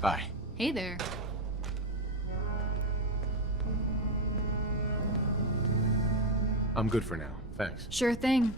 Bye. Hey there. I'm good for now, thanks. Sure thing.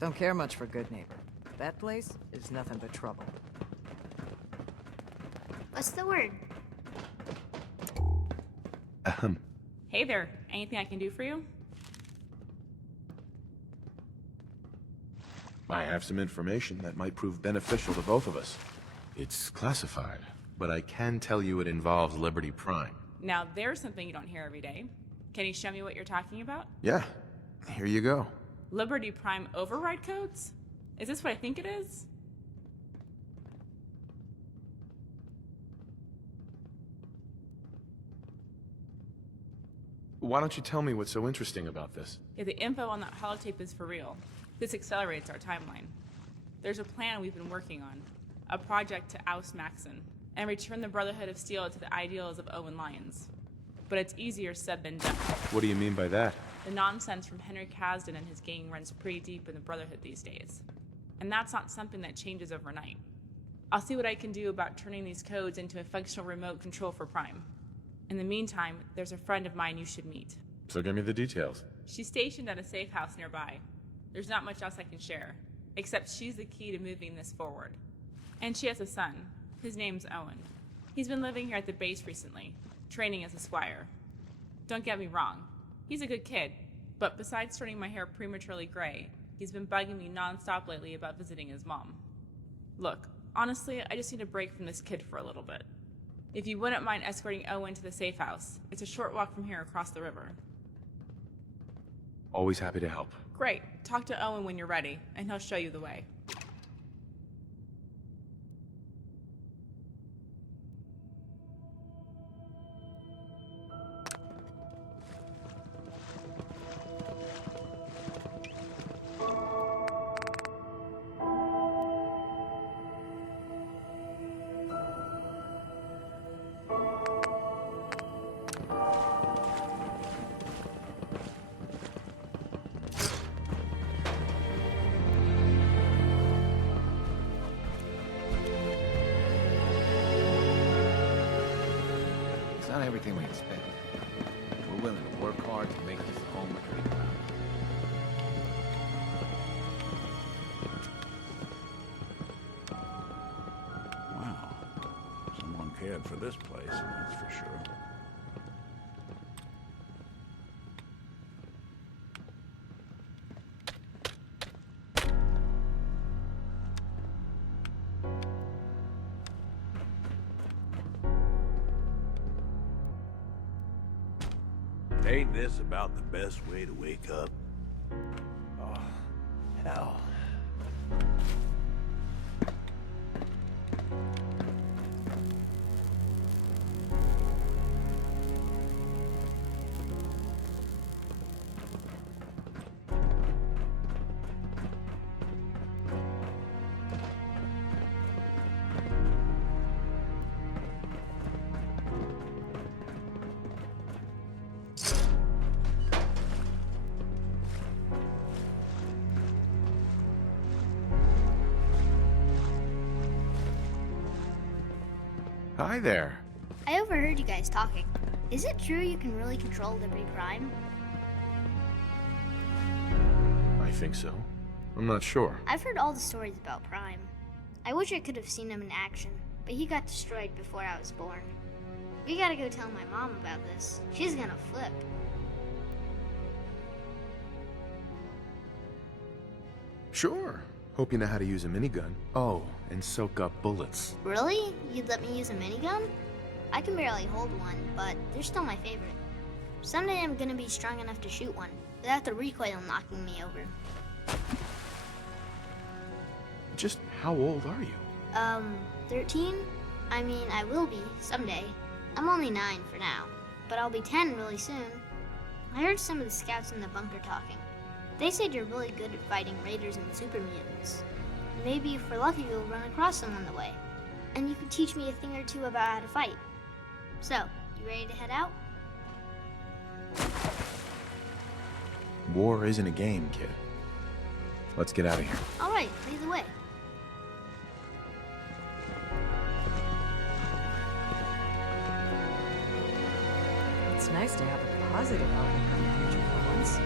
Don't care much for good neighbor. That place is nothing but trouble. What's the word? Ahem. Hey there, anything I can do for you? I have some information that might prove beneficial to both of us. It's classified, but I can tell you it involves Liberty Prime. Now there's something you don't hear every day. Can you show me what you're talking about? Yeah, here you go. Liberty Prime override codes? Is this what I think it is? Why don't you tell me what's so interesting about this? Yeah, the info on that holotape is for real. This accelerates our timeline. There's a plan we've been working on. A project to oust Maxson and return the Brotherhood of Steel to the ideals of Owen Lyons. But it's easier said than done. What do you mean by that? The nonsense from Henry Kasdan and his gang runs pretty deep in the Brotherhood these days. And that's not something that changes overnight. I'll see what I can do about turning these codes into a functional remote control for Prime. In the meantime, there's a friend of mine you should meet. So give me the details. She's stationed at a safe house nearby. There's not much else I can share, except she's the key to moving this forward. And she has a son. His name's Owen. He's been living here at the base recently, training as a squire. Don't get me wrong, he's a good kid, but besides turning my hair prematurely gray, he's been bugging me nonstop lately about visiting his mom. Look, honestly, I just need a break from this kid for a little bit. If you wouldn't mind escorting Owen to the safe house, it's a short walk from here across the river. Always happy to help. Great, talk to Owen when you're ready, and he'll show you the way. It's not everything we expect. We're willing to work hard to make this home a dream. Wow. Someone cared for this place, that's for sure. Ain't this about the best way to wake up? Oh, hell. Hi there. I overheard you guys talking. Is it true you can really control Liberty Prime? I think so. I'm not sure. I've heard all the stories about Prime. I wish I could have seen him in action, but he got destroyed before I was born. We gotta go tell my mom about this. She's gonna flip. Sure. Hope you know how to use a minigun. Oh, and soak up bullets. Really? You'd let me use a minigun? I can barely hold one, but they're still my favorite. Someday I'm gonna be strong enough to shoot one, without the recoil knocking me over. Just how old are you? 13? I mean, I will be, someday. I'm only 9 for now, but I'll be 10 really soon. I heard some of the scouts in the bunker talking. They said you're really good at fighting raiders and super mutants. Maybe if we're lucky, we'll run across them on the way. And you could teach me a thing or two about how to fight. So, you ready to head out? War isn't a game, kid. Let's get out of here. All right, lead the way. It's nice to have a positive outlook on the future for once.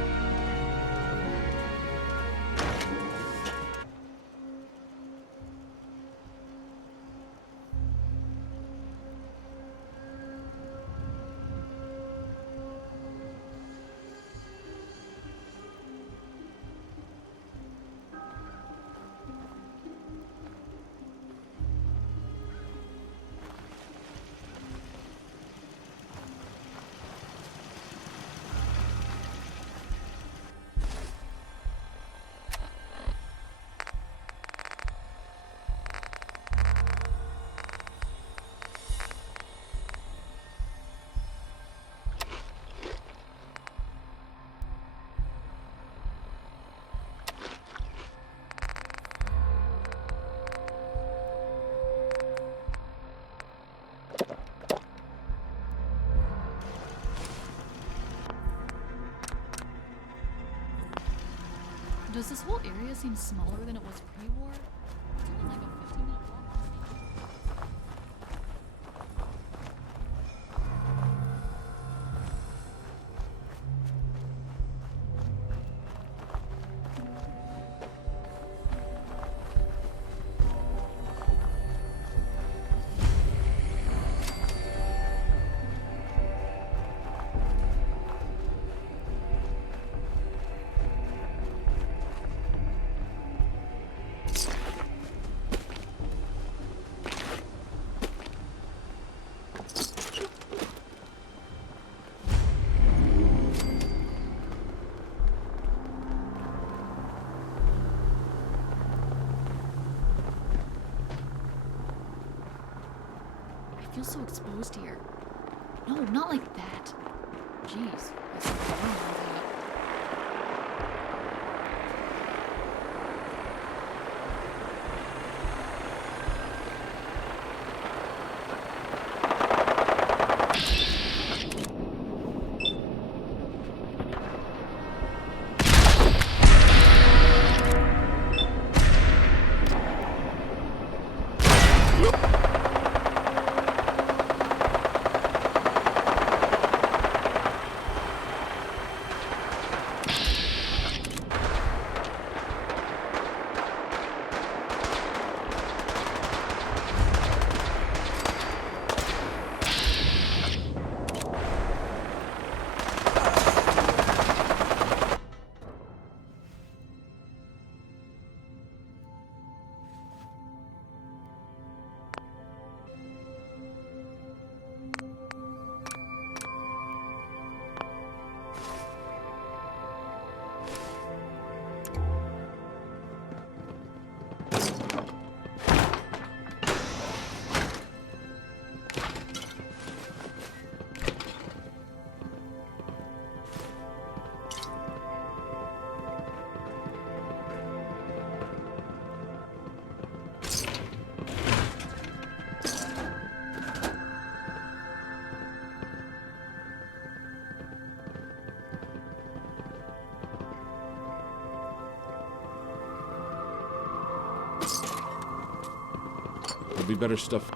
Does this whole area seem smaller than it was pre-war? It's only like a 15-minute walk. I feel so exposed here. No, not like that. Jeez, I don't know that. There'll be better stuff.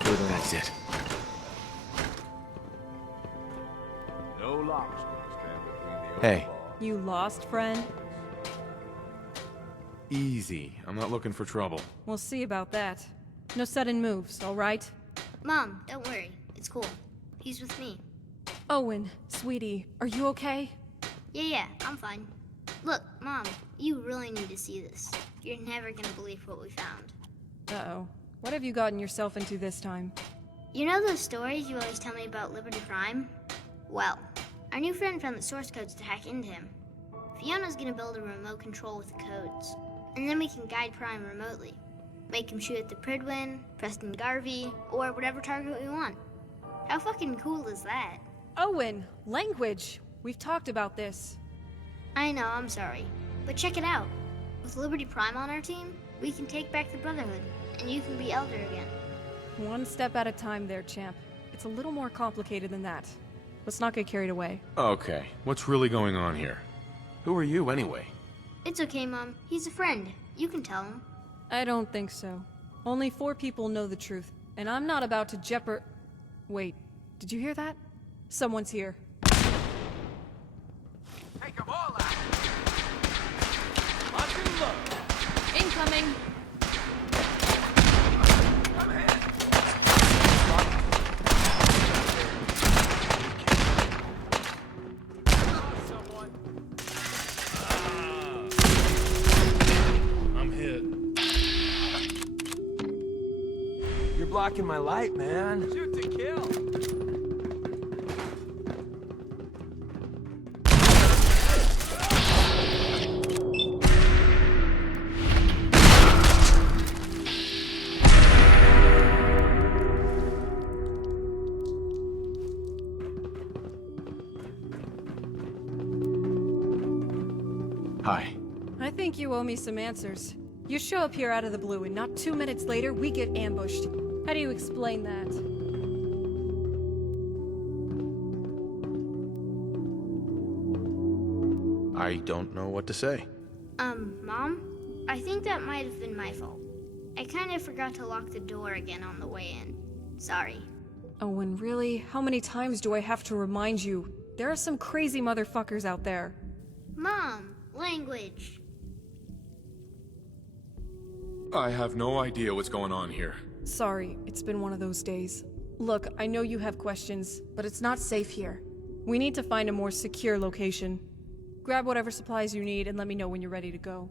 That's it. No locks gonna stand between the Hey. You lost, friend? Easy. I'm not looking for trouble. We'll see about that. No sudden moves, all right? Mom, don't worry. It's cool. He's with me. Owen, sweetie, are you okay? Yeah, I'm fine. Look, Mom, you really need to see this. You're never gonna believe what we found. Uh-oh. What have you gotten yourself into this time? You know those stories you always tell me about Liberty Prime? Well, our new friend found the source codes to hack into him. Fiona's gonna build a remote control with the codes, and then we can guide Prime remotely. Make him shoot at the Prydwen, Preston Garvey, or whatever target we want. How fucking cool is that? Owen! Language! We've talked about this. I know, I'm sorry. But check it out. With Liberty Prime on our team, we can take back the Brotherhood, and you can be Elder again. One step at a time there, champ. It's a little more complicated than that. Let's not get carried away. Okay, what's really going on here? Who are you, anyway? It's okay, Mom. He's a friend. You can tell him. I don't think so. Only 4 people know the truth, and I'm not about to Wait, did you hear that? Someone's here. Take them all out! Lock and load! Incoming! I'm ahead! Someone. I'm hit. You're blocking my light, man. Shoot to kill. Hi. I think you owe me some answers. You show up here out of the blue, and not 2 minutes later, we get ambushed. How do you explain that? I don't know what to say. Mom? I think that might have been my fault. I kind of forgot to lock the door again on the way in. Sorry. Owen, really? How many times do I have to remind you? There are some crazy motherfuckers out there. Mom, language. I have no idea what's going on here. Sorry, it's been one of those days. Look, I know you have questions, but it's not safe here. We need to find a more secure location. Grab whatever supplies you need and let me know when you're ready to go.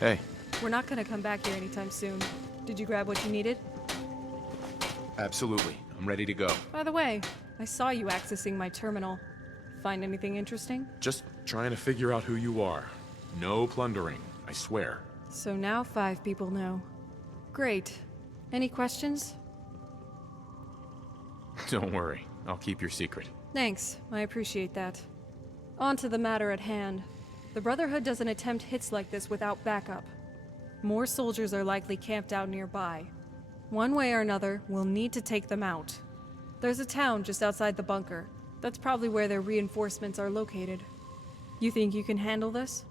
Hey, We're not gonna come back here anytime soon. Did you grab what you needed? absolutely. I'm ready to go. By the way, I saw you accessing my terminal. Find anything interesting? Just trying to figure out who you are. No plundering, I swear. So now 5 people know. Great. Any questions? Don't worry, I'll keep your secret. Thanks, I appreciate that. On to the matter at hand. The Brotherhood doesn't attempt hits like this without backup. More soldiers are likely camped out nearby. One way or another, we'll need to take them out. There's a town just outside the bunker. That's probably where their reinforcements are located. You think you can handle this?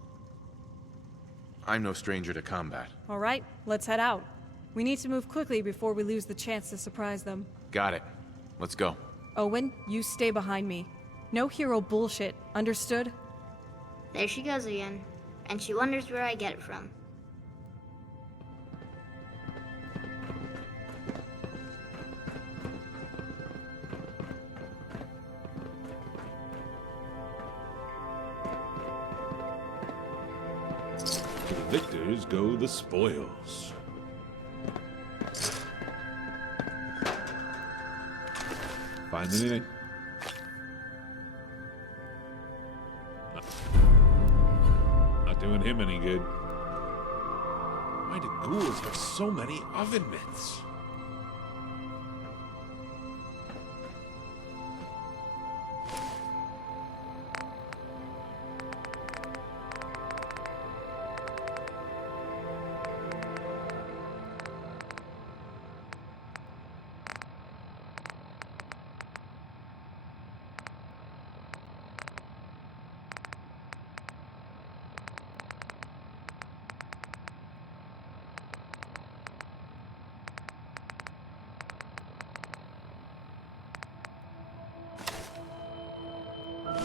I'm no stranger to combat. All right, let's head out. We need to move quickly before we lose the chance to surprise them. Got it. Let's go. Owen, you stay behind me. No hero bullshit, understood? There she goes again, and she wonders where I get it from. To the victors go the spoils. Find anything? Not doing him any good. Why do ghouls have so many oven mitts?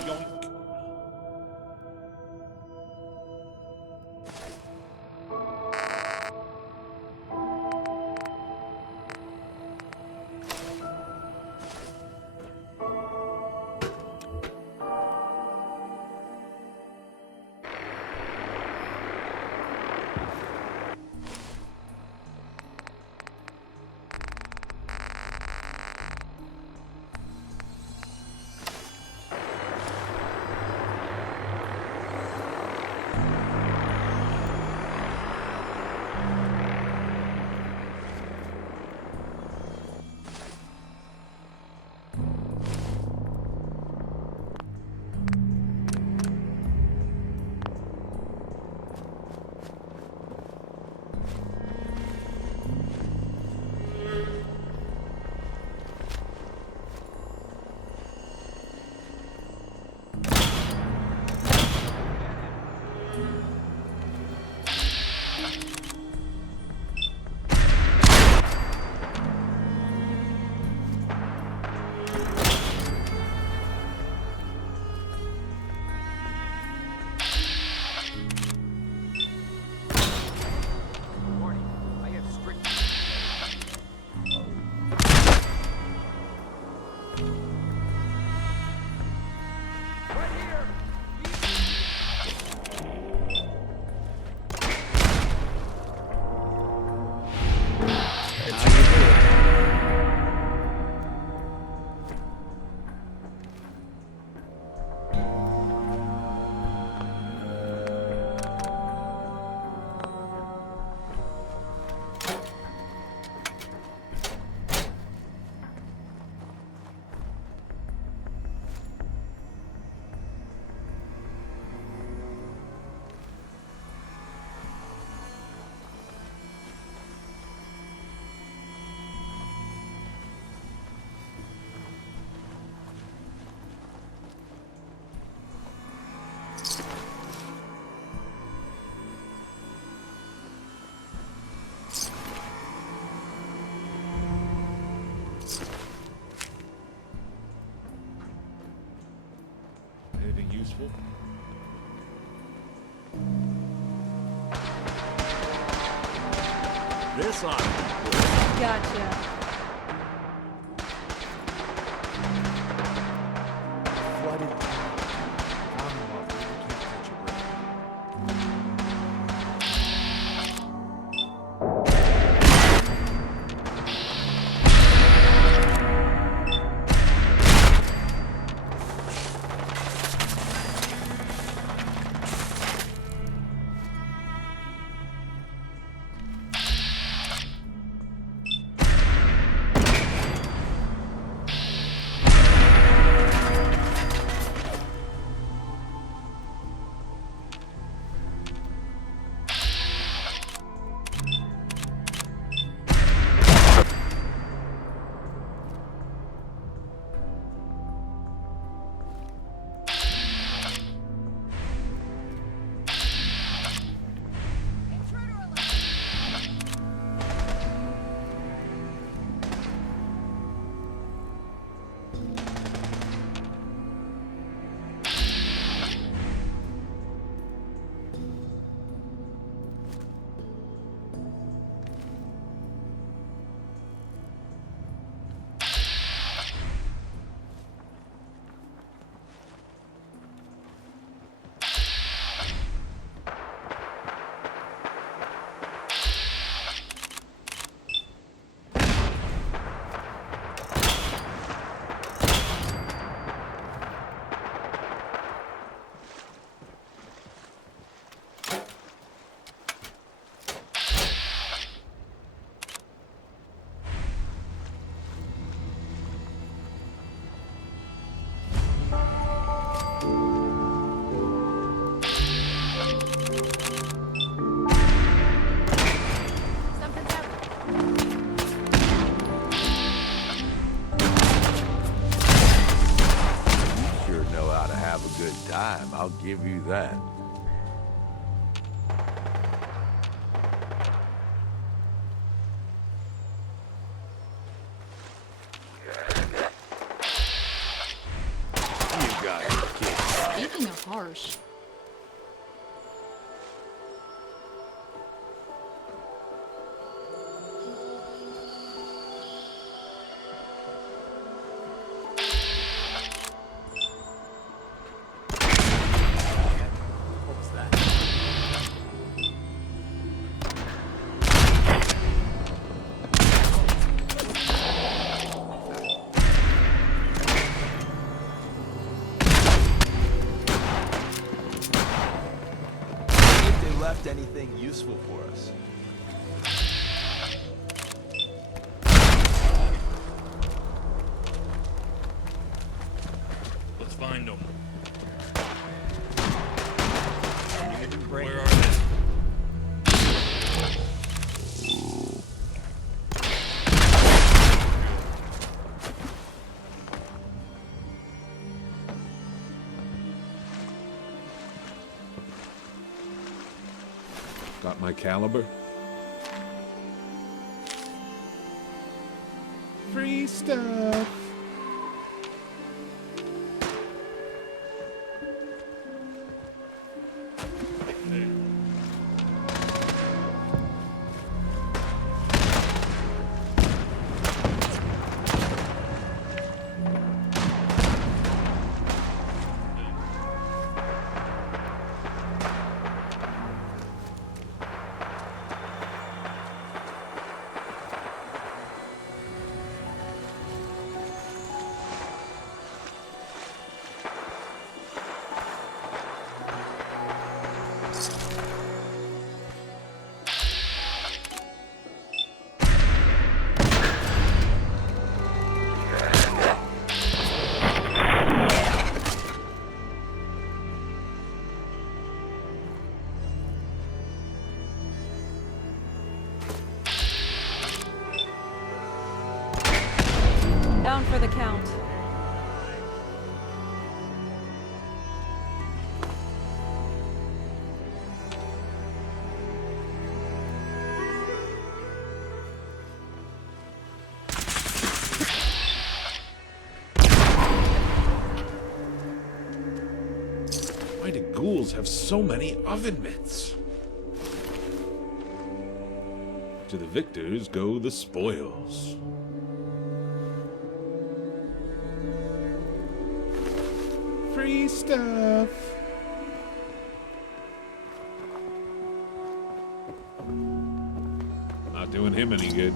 Yoink. Anything useful? This ought to be good. Gotcha. Flooded town. Commonwealth, you can't catch a break. time, I'll give you that. You got it, kid. Speaking of harsh, What was that? If they left anything useful for us. Let's find them. Break. Where are they? Got my caliber? Free stuff. Down for the count. Why do ghouls have so many oven mitts? To the victors go the spoils. Free stuff. Not doing him any good.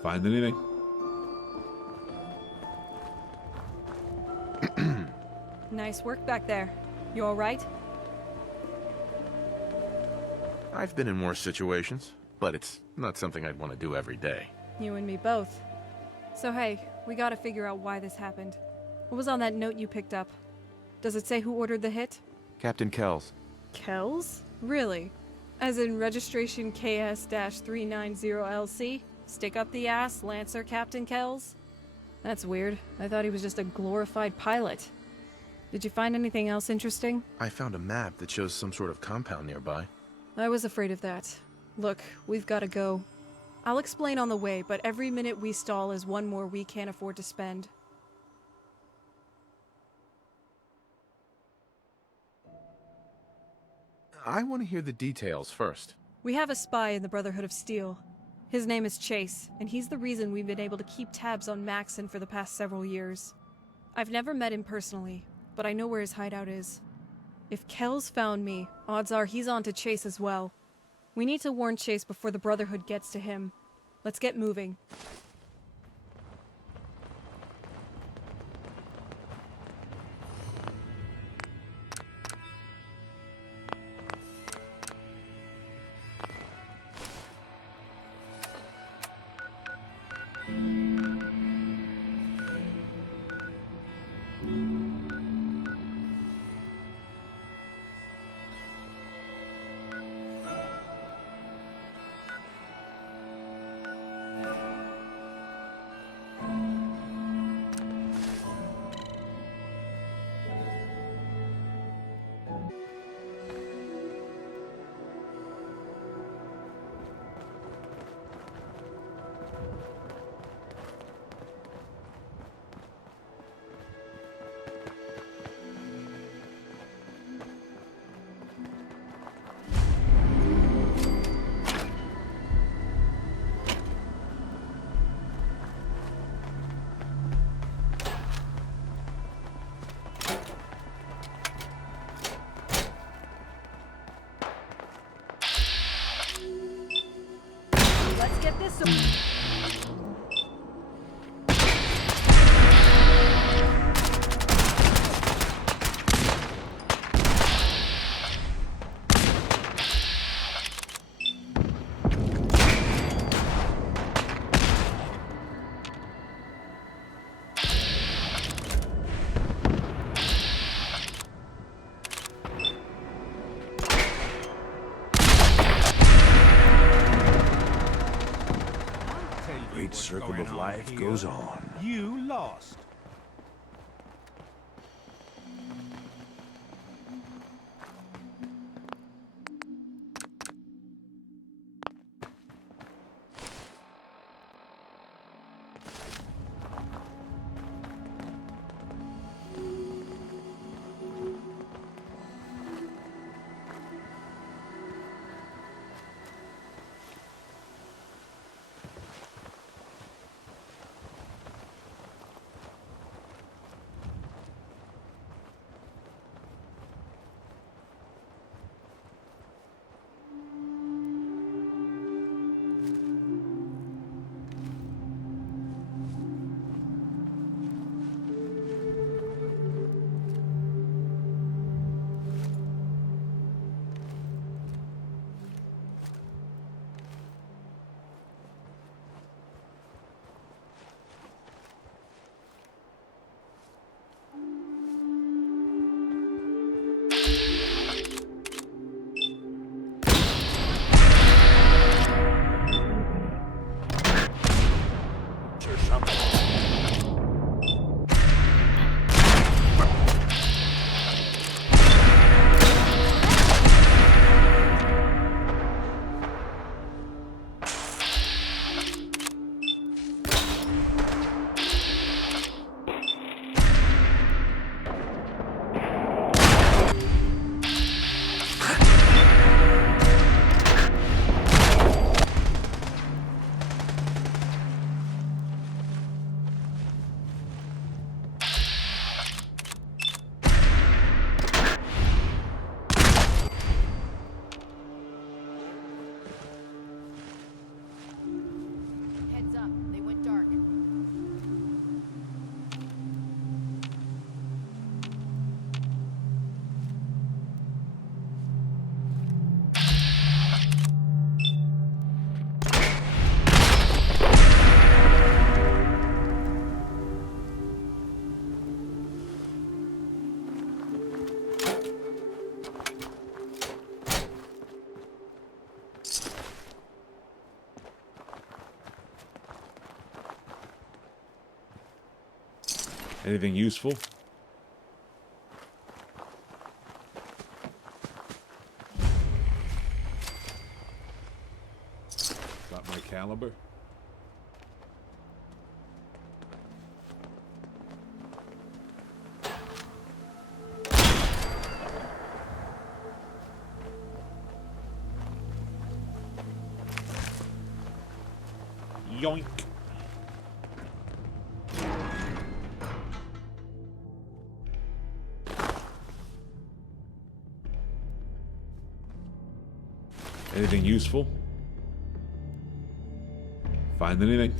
Find anything? Nice work back there. You all right? I've been in worse situations, but it's not something I'd want to do every day. You and me both. So hey, we gotta figure out why this happened. What was on that note you picked up? Does it say who ordered the hit? Captain Kells. Kells? Really? As in registration KS-390LC? Stick up the ass, Lancer Captain Kells? That's weird. I thought he was just a glorified pilot. Did you find anything else interesting? I found a map that shows some sort of compound nearby. I was afraid of that. Look, we've gotta go. I'll explain on the way, but every minute we stall is one more we can't afford to spend. I want to hear the details first. We have a spy in the Brotherhood of Steel. His name is Chase, and he's the reason we've been able to keep tabs on Maxson for the past several years. I've never met him personally, but I know where his hideout is. If Kel's found me, odds are he's on to Chase as well. We need to warn Chase before the Brotherhood gets to him. Let's get moving. Let's get this over. Great circle of life goes on. You lost. Anything useful? Got my caliber? Yoink. Anything useful? Find anything?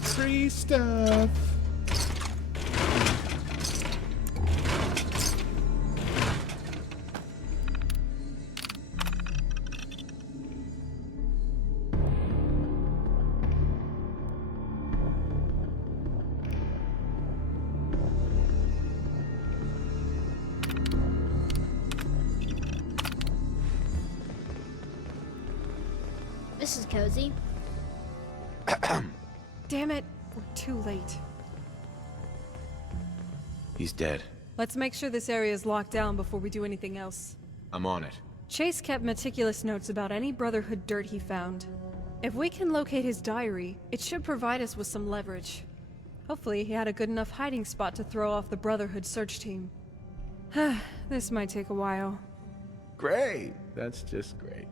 Free stuff. This is cozy. Damn it, we're too late. He's dead. Let's make sure this area is locked down before we do anything else. I'm on it. Chase kept meticulous notes about any Brotherhood dirt he found. If we can locate his diary, it should provide us with some leverage. Hopefully, he had a good enough hiding spot to throw off the Brotherhood search team. This might take a while. Great. That's just great.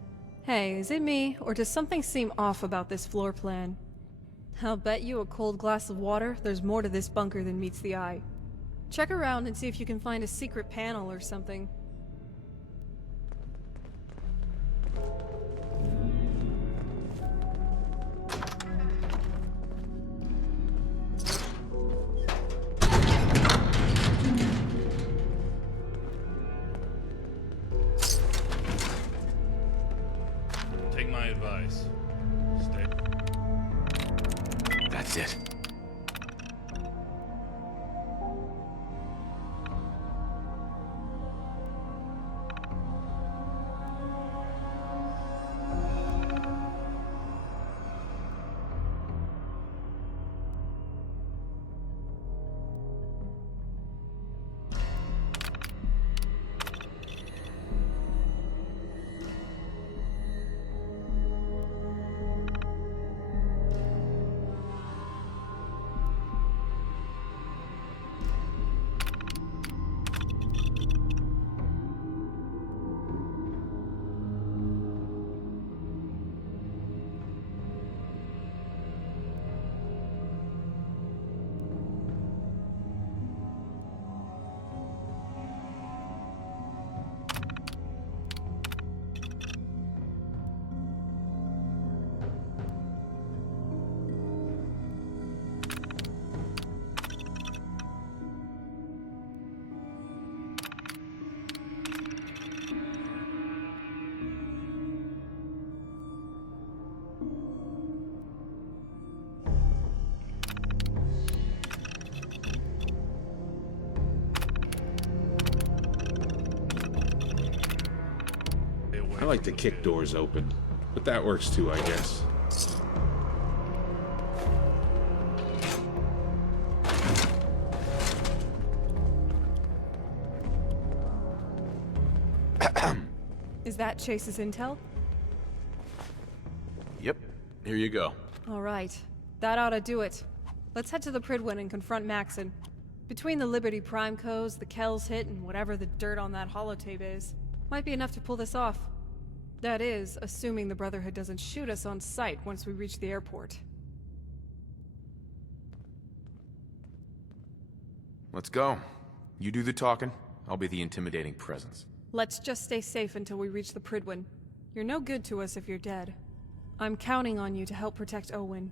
Hey, is it me, or does something seem off about this floor plan? I'll bet you a cold glass of water there's more to this bunker than meets the eye. Check around and see if you can find a secret panel or something. Take my advice. Stay. That's it. I like to kick doors open, but that works too, I guess. Is that Chase's intel? Yep. Here you go. All right. That ought to do it. Let's head to the Prydwen and confront Maxson. Between the Liberty Prime codes, the Kells hit, and whatever the dirt on that holotape is, might be enough to pull this off. That is, assuming the Brotherhood doesn't shoot us on sight once we reach the airport. Let's go. You do the talking, I'll be the intimidating presence. Let's just stay safe until we reach the Prydwen. You're no good to us if you're dead. I'm counting on you to help protect Owen.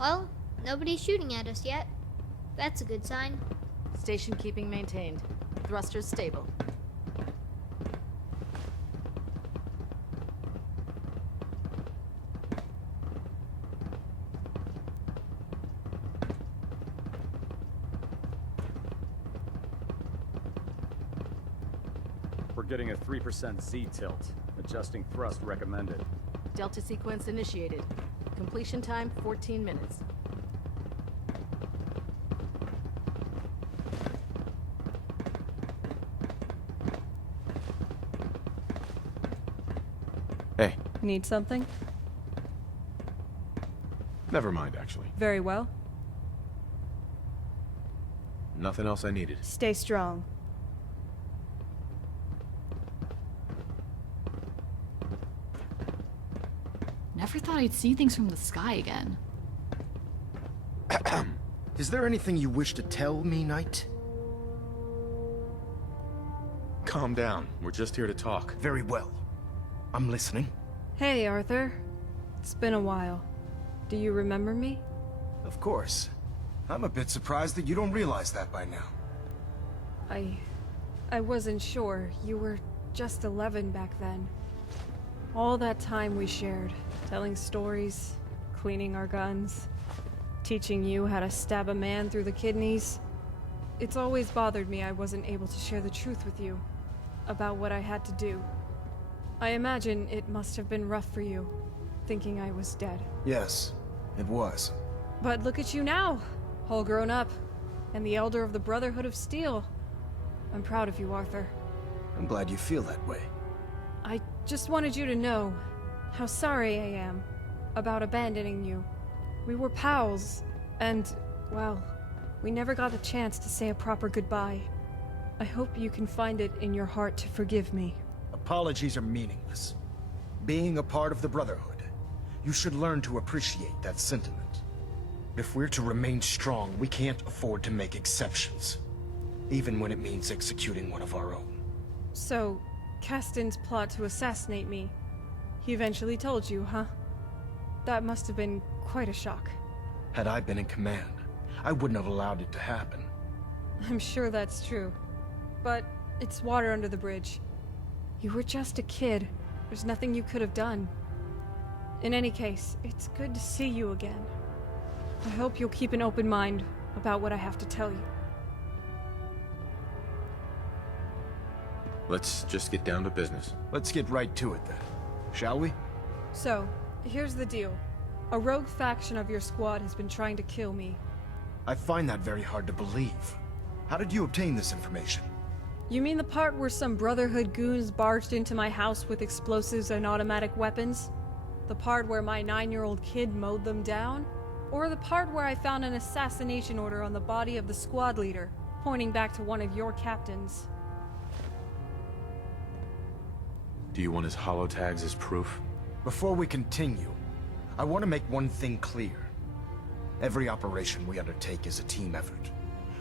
Well, nobody's shooting at us yet. That's a good sign. Station keeping maintained. Thrusters stable. We're getting a 3% Z tilt. Adjusting thrust recommended. Delta sequence initiated. Completion time 14 minutes. Hey, Need something? never mind, actually. Very well. Nothing else I needed. Stay strong. Never thought I'd see things from the sky again. Is there anything you wish to tell me, Knight? Calm down. We're just here to talk. Very well. I'm listening. Hey, Arthur. It's been a while. Do you remember me? Of course. I'm a bit surprised that you don't realize that by now. I wasn't sure. You were just 11 back then. All that time we shared, telling stories, cleaning our guns, teaching you how to stab a man through the kidneys. It's always bothered me I wasn't able to share the truth with you about what I had to do. I imagine it must have been rough for you, thinking I was dead. Yes, it was. But look at you now, all grown up, and the Elder of the Brotherhood of Steel. I'm proud of you, Arthur. I'm glad you feel that way. I just wanted you to know how sorry I am about abandoning you. We were pals, and, well, we never got a chance to say a proper goodbye. I hope you can find it in your heart to forgive me. Apologies are meaningless. Being a part of the Brotherhood, you should learn to appreciate that sentiment. If we're to remain strong, we can't afford to make exceptions, even when it means executing one of our own. So, Caston's plot to assassinate me, he eventually told you, huh? That must have been quite a shock. Had I been in command, I wouldn't have allowed it to happen. I'm sure that's true. But it's water under the bridge. You were just a kid. There's nothing you could have done. In any case, it's good to see you again. I hope you'll keep an open mind about what I have to tell you. Let's just get down to business. Let's get right to it then, shall we? So, here's the deal. A rogue faction of your squad has been trying to kill me. I find that very hard to believe. How did you obtain this information? You mean the part where some Brotherhood goons barged into my house with explosives and automatic weapons? The part where my 9-year-old kid mowed them down? Or the part where I found an assassination order on the body of the squad leader, pointing back to one of your captains? Do you want his holotags as proof? Before we continue, I want to make one thing clear. Every operation we undertake is a team effort.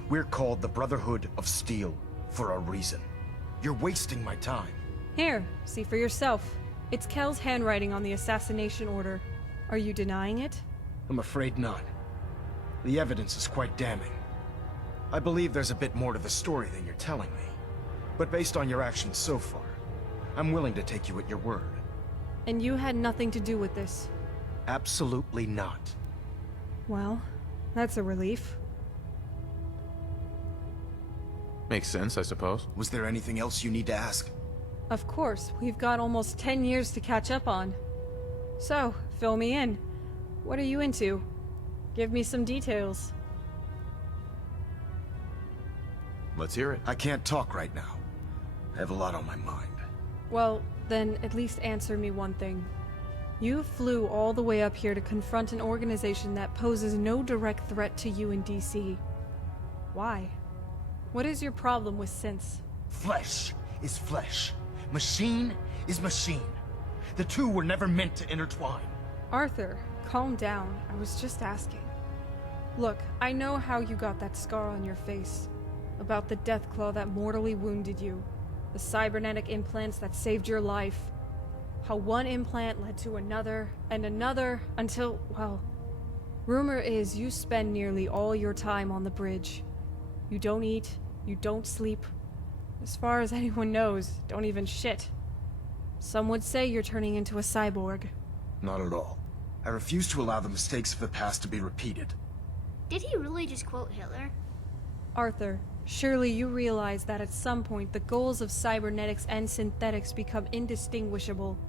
We're called the Brotherhood of Steel for a reason. You're wasting my time. Here, see for yourself. It's Kel's handwriting on the assassination order. Are you denying it? I'm afraid not. The evidence is quite damning. I believe there's a bit more to the story than you're telling me. But based on your actions so far, I'm willing to take you at your word. And you had nothing to do with this? Absolutely not. Well, that's a relief. Makes sense, I suppose. Was there anything else you need to ask? Of course, we've got almost 10 years to catch up on. So, fill me in. What are you into? Give me some details. Let's hear it. I can't talk right now. I have a lot on my mind. Well, then at least answer me one thing. You flew all the way up here to confront an organization that poses no direct threat to you in DC. Why? What is your problem with synths? Flesh is flesh. Machine is machine. The two were never meant to intertwine. Arthur, calm down. I was just asking. Look, I know how you got that scar on your face. About the Deathclaw that mortally wounded you. The cybernetic implants that saved your life. How one implant led to another, and another, until, well, Rumor is you spend nearly all your time on the bridge. You don't eat, you don't sleep. As far as anyone knows, don't even shit. Some would say you're turning into a cyborg. Not at all. I refuse to allow the mistakes of the past to be repeated. Did he really just quote Hitler? Arthur, surely you realize that at some point the goals of cybernetics and synthetics become indistinguishable.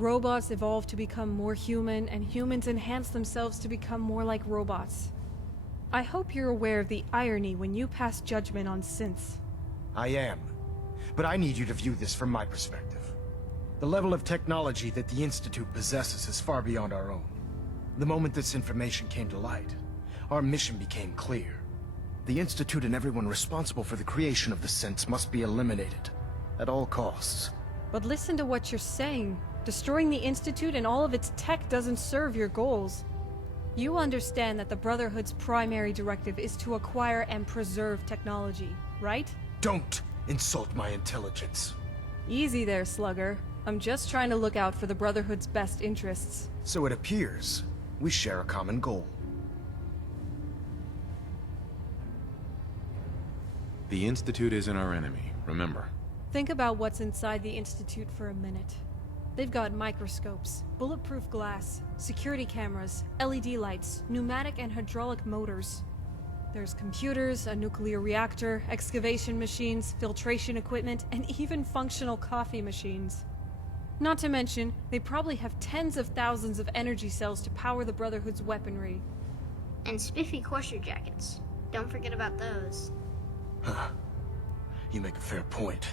Robots evolve to become more human, and humans enhance themselves to become more like robots. I hope you're aware of the irony when you pass judgment on synths. I am. But I need you to view this from my perspective. The level of technology that the Institute possesses is far beyond our own. The moment this information came to light, our mission became clear. The Institute and everyone responsible for the creation of the synths must be eliminated, at all costs. But listen to what you're saying. Destroying the Institute and all of its tech doesn't serve your goals. You understand that the Brotherhood's primary directive is to acquire and preserve technology, right? Don't insult my intelligence. Easy there, Slugger. I'm just trying to look out for the Brotherhood's best interests. So it appears we share a common goal. The Institute isn't our enemy, remember. Think about what's inside the Institute for a minute. They've got microscopes, bulletproof glass, security cameras, LED lights, pneumatic and hydraulic motors. There's computers, a nuclear reactor, excavation machines, filtration equipment, and even functional coffee machines. Not to mention, they probably have tens of thousands of energy cells to power the Brotherhood's weaponry. And spiffy courser jackets. Don't forget about those. Huh. You make a fair point.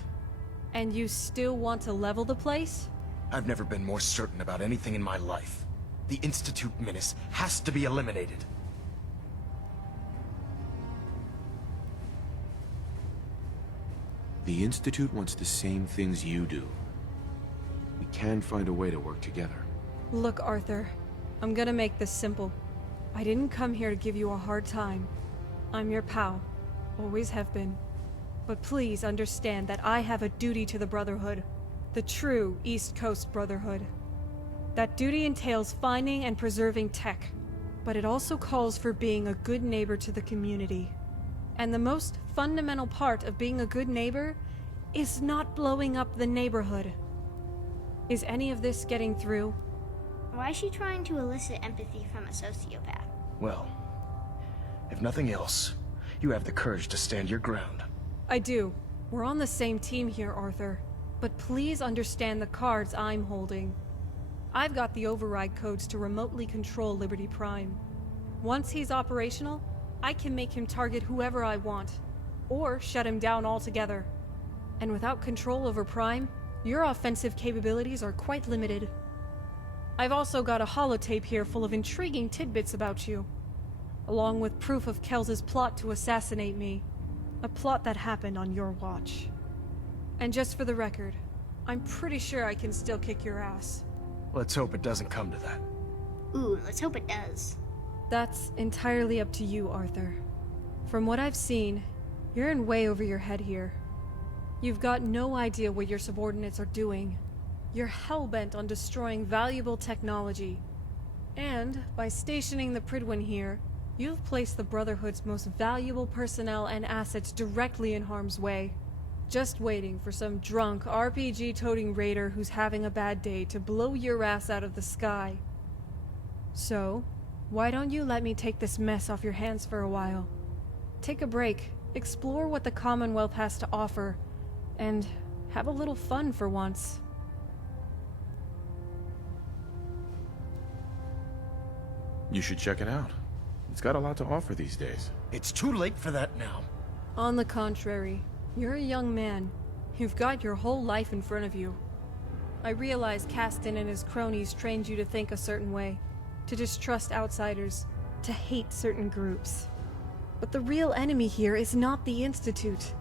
And you still want to level the place? I've never been more certain about anything in my life. The Institute menace has to be eliminated. The Institute wants the same things you do. We can find a way to work together. Look, Arthur, I'm gonna make this simple. I didn't come here to give you a hard time. I'm your pal. Always have been. But please understand that I have a duty to the Brotherhood. The true East Coast Brotherhood. That duty entails finding and preserving tech, but it also calls for being a good neighbor to the community. And the most fundamental part of being a good neighbor is not blowing up the neighborhood. Is any of this getting through? Why is she trying to elicit empathy from a sociopath? Well, if nothing else, you have the courage to stand your ground. I do. We're on the same team here, Arthur. But please understand the cards I'm holding. I've got the override codes to remotely control Liberty Prime. Once he's operational, I can make him target whoever I want, or shut him down altogether. And without control over Prime, your offensive capabilities are quite limited. I've also got a holotape here full of intriguing tidbits about you, along with proof of Kells' plot to assassinate me, a plot that happened on your watch. And just for the record, I'm pretty sure I can still kick your ass. Let's hope it doesn't come to that. Ooh, let's hope it does. That's entirely up to you, Arthur. From what I've seen, you're in way over your head here. You've got no idea what your subordinates are doing. You're hell-bent on destroying valuable technology. And, by stationing the Prydwen here, you've placed the Brotherhood's most valuable personnel and assets directly in harm's way. Just waiting for some drunk, RPG-toting raider who's having a bad day to blow your ass out of the sky. So, why don't you let me take this mess off your hands for a while? Take a break, explore what the Commonwealth has to offer, and have a little fun for once. You should check it out. It's got a lot to offer these days. It's too late for that now. On the contrary, you're a young man. You've got your whole life in front of you. I realize Caston and his cronies trained you to think a certain way, to distrust outsiders, to hate certain groups. But the real enemy here is not the Institute.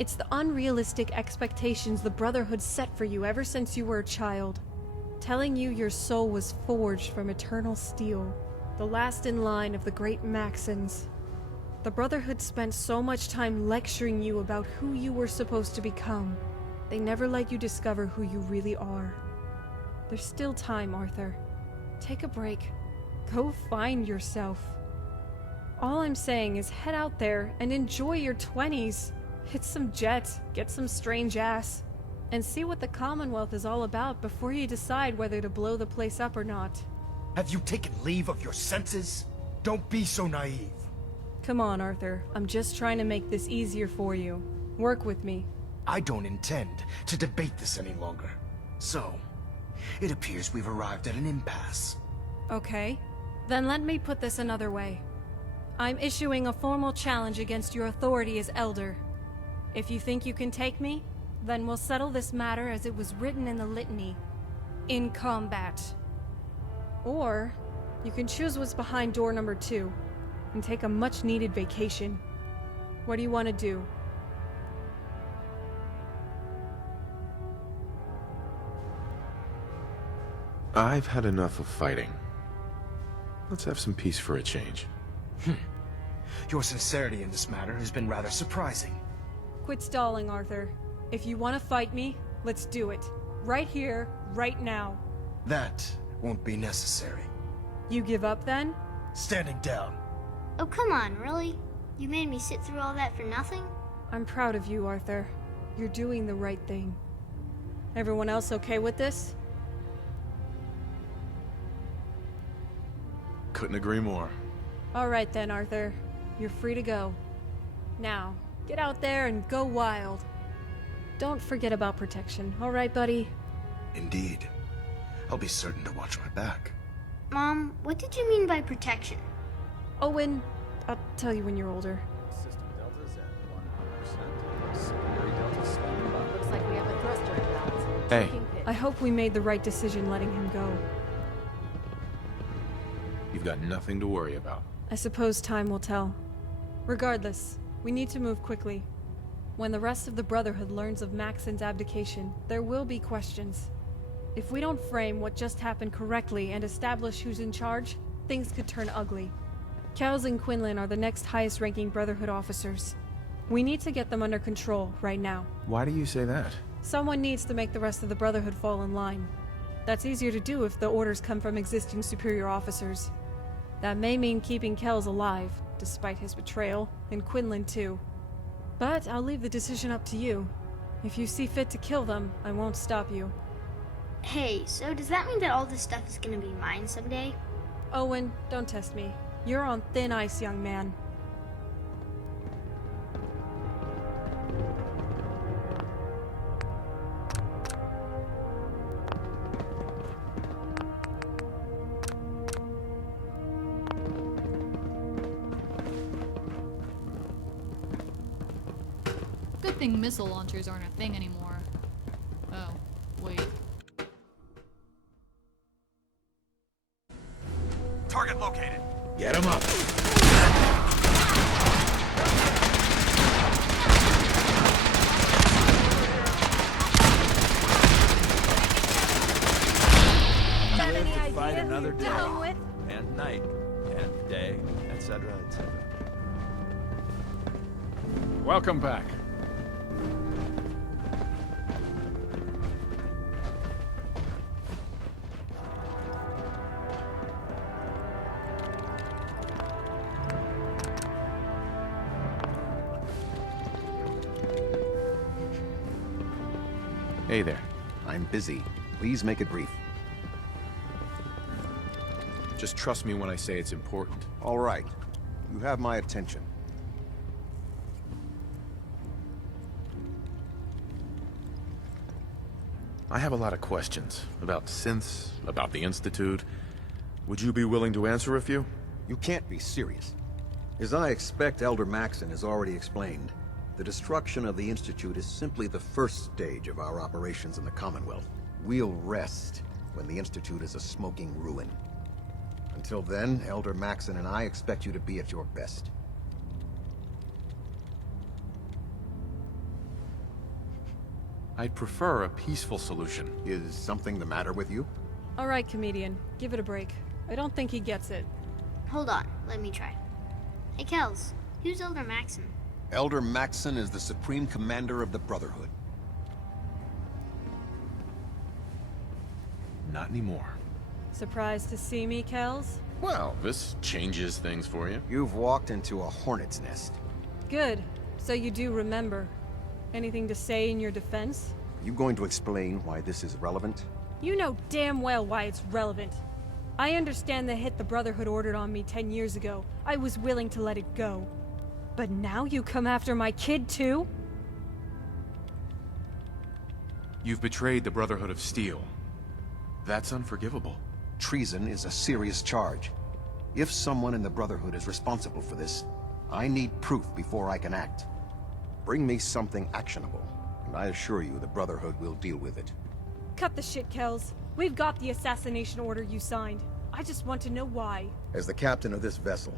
It's the unrealistic expectations the Brotherhood set for you ever since you were a child, telling you your soul was forged from eternal steel, the last in line of the great Maxsons. The Brotherhood spent so much time lecturing you about who you were supposed to become. They never let you discover who you really are. There's still time, Arthur. Take a break. Go find yourself. All I'm saying is head out there and enjoy your 20s. Hit some jet, get some strange ass, and see what the Commonwealth is all about before you decide whether to blow the place up or not. Have you taken leave of your senses? Don't be so naive. Come on, Arthur. I'm just trying to make this easier for you. Work with me. I don't intend to debate this any longer. So, it appears we've arrived at an impasse. Okay. Then let me put this another way. I'm issuing a formal challenge against your authority as Elder. If you think you can take me, then we'll settle this matter as it was written in the litany. In combat. Or, you can choose what's behind door number 2, and take a much-needed vacation. What do you want to do? I've had enough of fighting. Let's have some peace for a change. Your sincerity in this matter has been rather surprising. Quit stalling, Arthur. If you want to fight me, let's do it. Right here, right now. That won't be necessary. You give up then? Standing down. Oh, come on, really? You made me sit through all that for nothing? I'm proud of you, Arthur. You're doing the right thing. Everyone else okay with this? Couldn't agree more. All right then, Arthur. You're free to go. Now, get out there and go wild. Don't forget about protection, all right, buddy? Indeed. I'll be certain to watch my back. Mom, what did you mean by protection? Owen, I'll tell you when you're older. System deltas at 100%. Secondary delta standing by. Looks like we have a thruster imbalance. Hey. Taking pitch. I hope we made the right decision letting him go. You've got nothing to worry about. I suppose time will tell. Regardless, we need to move quickly. When the rest of the Brotherhood learns of Maxson's abdication, there will be questions. If we don't frame what just happened correctly and establish who's in charge, things could turn ugly. Kels and Quinlan are the next highest-ranking Brotherhood officers. We need to get them under control right now. Why do you say that? Someone needs to make the rest of the Brotherhood fall in line. That's easier to do if the orders come from existing superior officers. That may mean keeping Kels alive, despite his betrayal, and Quinlan too. But I'll leave the decision up to you. If you see fit to kill them, I won't stop you. Hey, so does that mean that all this stuff is gonna be mine someday? Owen, don't test me. You're on thin ice, young man. Good thing missile launchers aren't a thing anymore. Oh, wait. Target located. Get him up. Live to fight another day. Down with? And night. And day. Etc., etc. Welcome back. Hey there. I'm busy. Please make it brief. Just trust me when I say it's important. All right. You have my attention. I have a lot of questions about synths, about the Institute. Would you be willing to answer a few? You can't be serious. As I expect Elder Maxson has already explained, the destruction of the Institute is simply the first stage of our operations in the Commonwealth. We'll rest when the Institute is a smoking ruin. Until then, Elder Maxson and I expect you to be at your best. I'd prefer a peaceful solution. Is something the matter with you? All right, comedian. Give it a break. I don't think he gets it. Hold on, let me try. Hey, Kels, who's Elder Maxson? Elder Maxson is the Supreme Commander of the Brotherhood. Not anymore. Surprised to see me, Kels? Well, this changes things for you. You've walked into a hornet's nest. Good. So you do remember. Anything to say in your defense? Are you going to explain why this is relevant? You know damn well why it's relevant. I understand the hit the Brotherhood ordered on me 10 years ago. I was willing to let it go. But now you come after my kid too? You've betrayed the Brotherhood of Steel. That's unforgivable. Treason is a serious charge. If someone in the Brotherhood is responsible for this, I need proof before I can act. Bring me something actionable, and I assure you the Brotherhood will deal with it. Cut the shit, Kells. We've got the assassination order you signed. I just want to know why. As the captain of this vessel,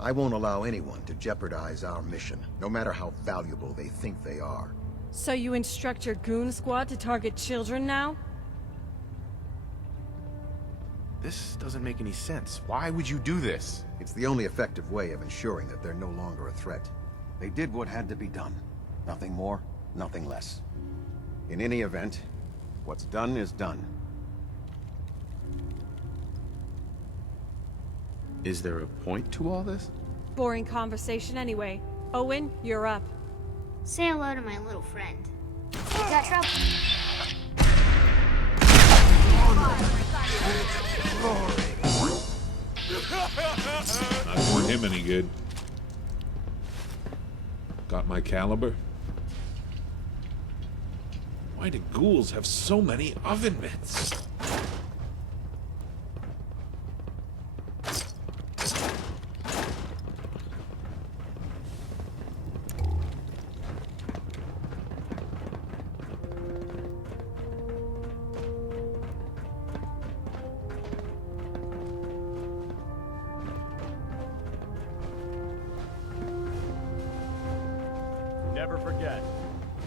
I won't allow anyone to jeopardize our mission, no matter how valuable they think they are. So you instruct your goon squad to target children now? This doesn't make any sense. Why would you do this? It's the only effective way of ensuring that they're no longer a threat. They did what had to be done. Nothing more, nothing less. In any event, what's done is done. Is there a point to all this? Boring conversation anyway. Owen, you're up. Say hello to my little friend. You got trouble? Not doing him any good. Got my caliber? Why do ghouls have so many oven mitts? Never forget,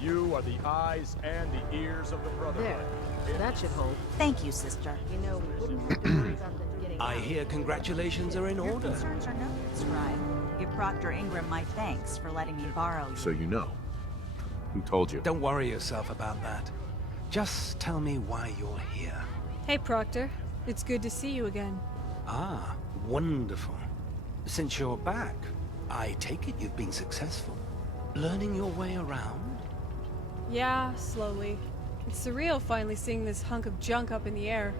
you are the eyes and the ears of the Brotherhood. There. That should hold. Thank you, sister. You know, we wouldn't have to worry about them getting I hear congratulations are in Your order. concerns are noted, Scribe. Give Proctor Ingram my thanks for letting me borrow you. So you know. Who told you? Don't worry yourself about that. Just tell me why you're here. Hey, Proctor. It's good to see you again. Ah, wonderful. Since you're back, I take it you've been successful. Learning your way around? Yeah, slowly. It's surreal finally seeing this hunk of junk up in the air.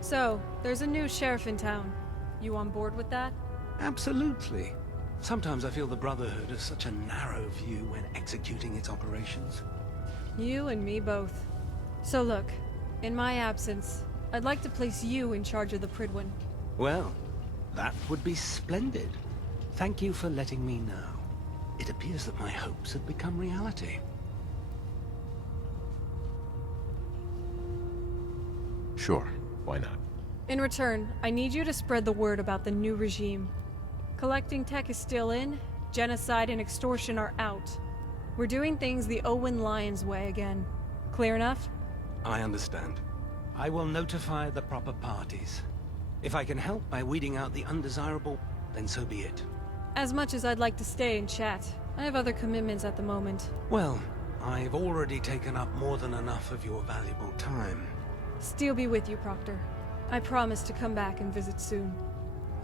So, there's a new sheriff in town. You on board with that? Absolutely. Sometimes I feel the Brotherhood has such a narrow view when executing its operations. You and me both. So look, in my absence, I'd like to place you in charge of the Prydwen. Well, that would be splendid. Thank you for letting me know. It appears that my hopes have become reality. Sure, why not? In return, I need you to spread the word about the new regime. Collecting tech is still in, genocide and extortion are out. We're doing things the Owen Lyons way again. Clear enough? I understand. I will notify the proper parties. If I can help by weeding out the undesirable, then so be it. As much as I'd like to stay and chat, I have other commitments at the moment. Well, I've already taken up more than enough of your valuable time. Steel be with you, Proctor. I promise to come back and visit soon.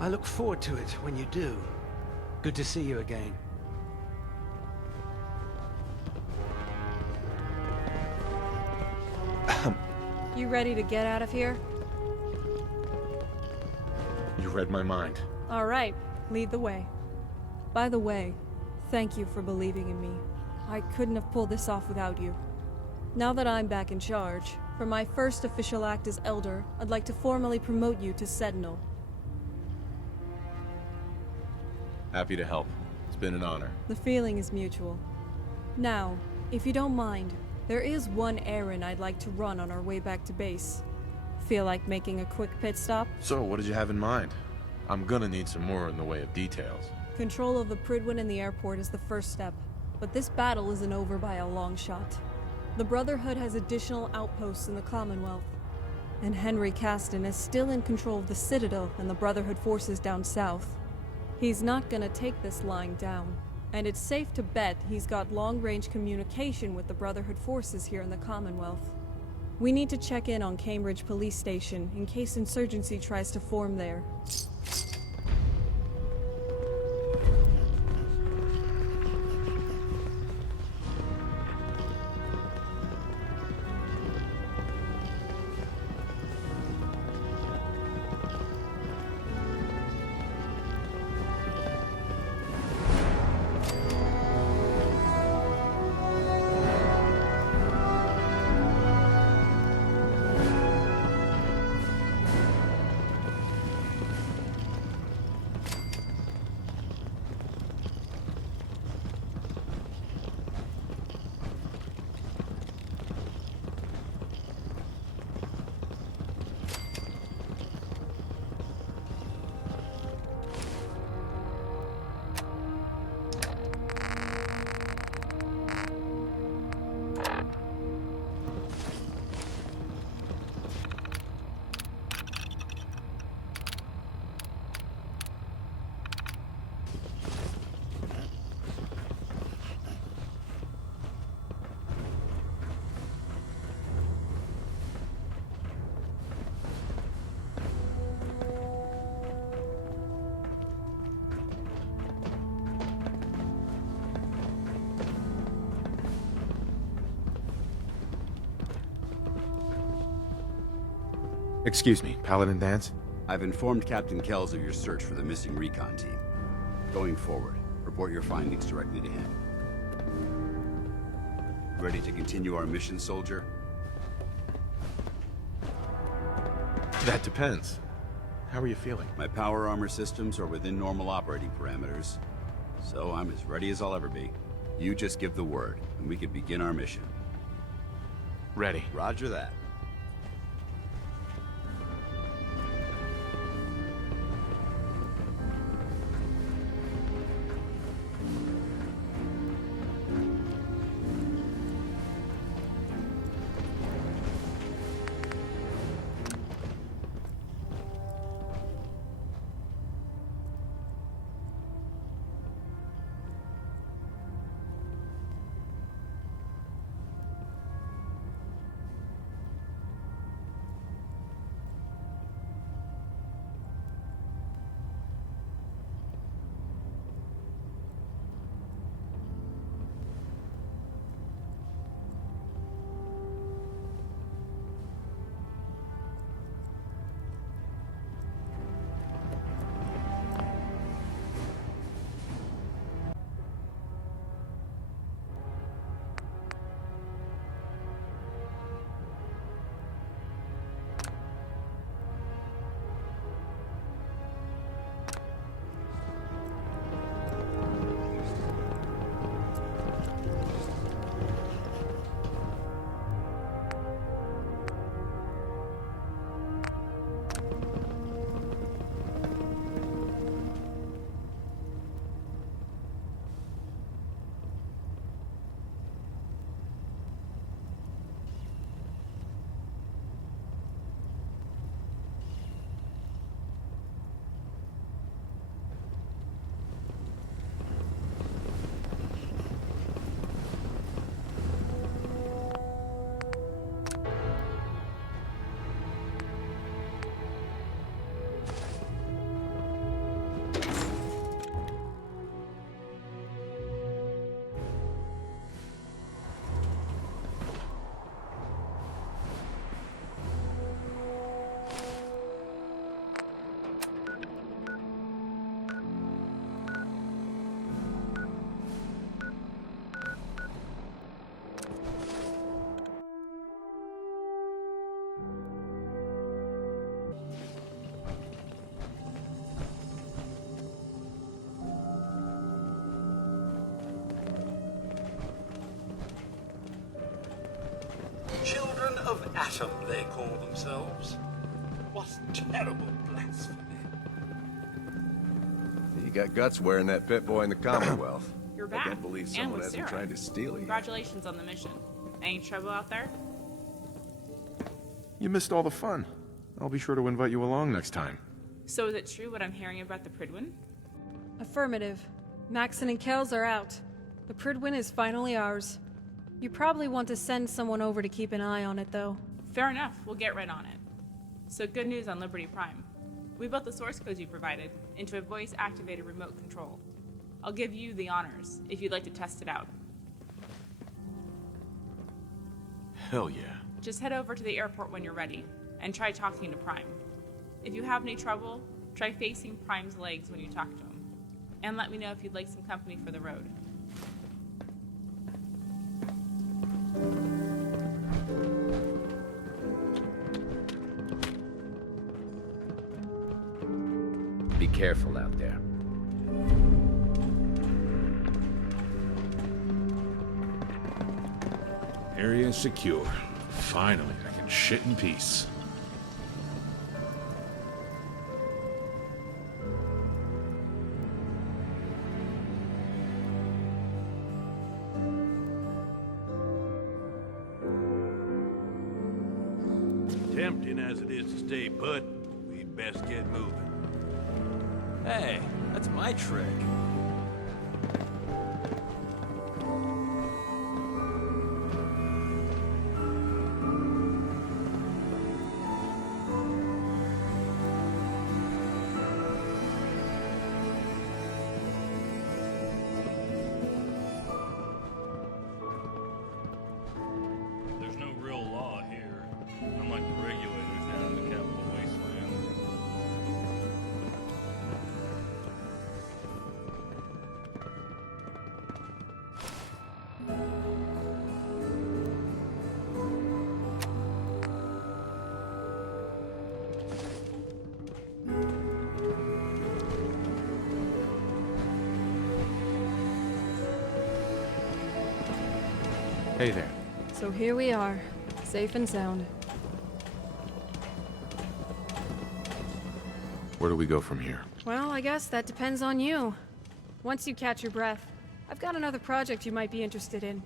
I look forward to it when you do. Good to see you again. You ready to get out of here? You read my mind. All right, lead the way. By the way, thank you for believing in me. I couldn't have pulled this off without you. Now that I'm back in charge, for my first official act as Elder, I'd like to formally promote you to Sentinel. Happy to help. It's been an honor. The feeling is mutual. Now, if you don't mind, there is one errand I'd like to run on our way back to base. Feel like making a quick pit stop? So, what did you have in mind? I'm gonna need some more in the way of details. Control of the Prydwen and the airport is the first step, but this battle isn't over by a long shot. The Brotherhood has additional outposts in the Commonwealth, and Henry Caston is still in control of the Citadel and the Brotherhood forces down south. He's not gonna take this lying down, and it's safe to bet he's got long-range communication with the Brotherhood forces here in the Commonwealth. We need to check in on Cambridge Police Station in case insurgency tries to form there. Excuse me, Paladin Dance? I've informed Captain Kells of your search for the missing recon team. Going forward, report your findings directly to him. Ready to continue our mission, soldier? That depends. How are you feeling? My power armor systems are within normal operating parameters, so I'm as ready as I'll ever be. You just give the word, and we can begin our mission. Ready. Roger that. Children of Atom, they call themselves. What terrible blasphemy. You got guts wearing that pit boy in the Commonwealth. You're back. I can't believe and someone with hasn't Sarah. tried to steal you. Congratulations on the mission. Any trouble out there? You missed all the fun. I'll be sure to invite you along next time. So is it true what I'm hearing about the Prydwen? Affirmative. Maxson and Kells are out. The Prydwen is finally ours. You probably want to send someone over to keep an eye on it, though. Fair enough. We'll get right on it. So good news on Liberty Prime. We built the source code you provided into a voice-activated remote control. I'll give you the honors if you'd like to test it out. Hell yeah. Just head over to the airport when you're ready, and try talking to Prime. If you have any trouble, try facing Prime's legs when you talk to him. And let me know if you'd like some company for the road. Be careful out there. Area is secure. Finally, I can shit in peace. Tempting as it is to stay put, we'd best get moving. Hey, that's my trick. There's no real law here, unlike the regulators down in the Capital Wasteland. Hey there. So here we are, safe and sound. Where do we go from here? Well, I guess that depends on you. Once you catch your breath, I've got another project you might be interested in.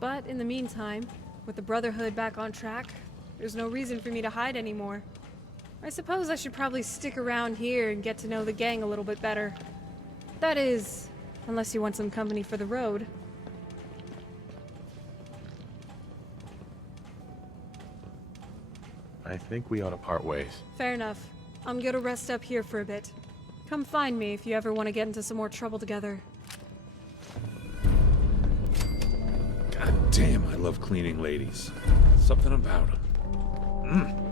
But in the meantime, with the Brotherhood back on track, there's no reason for me to hide anymore. I suppose I should probably stick around here and get to know the gang a little bit better. That is, unless you want some company for the road. I think we ought to part ways. Fair enough. I'm gonna rest up here for a bit. Come find me if you ever want to get into some more trouble together. God damn, I love cleaning ladies. Something about them.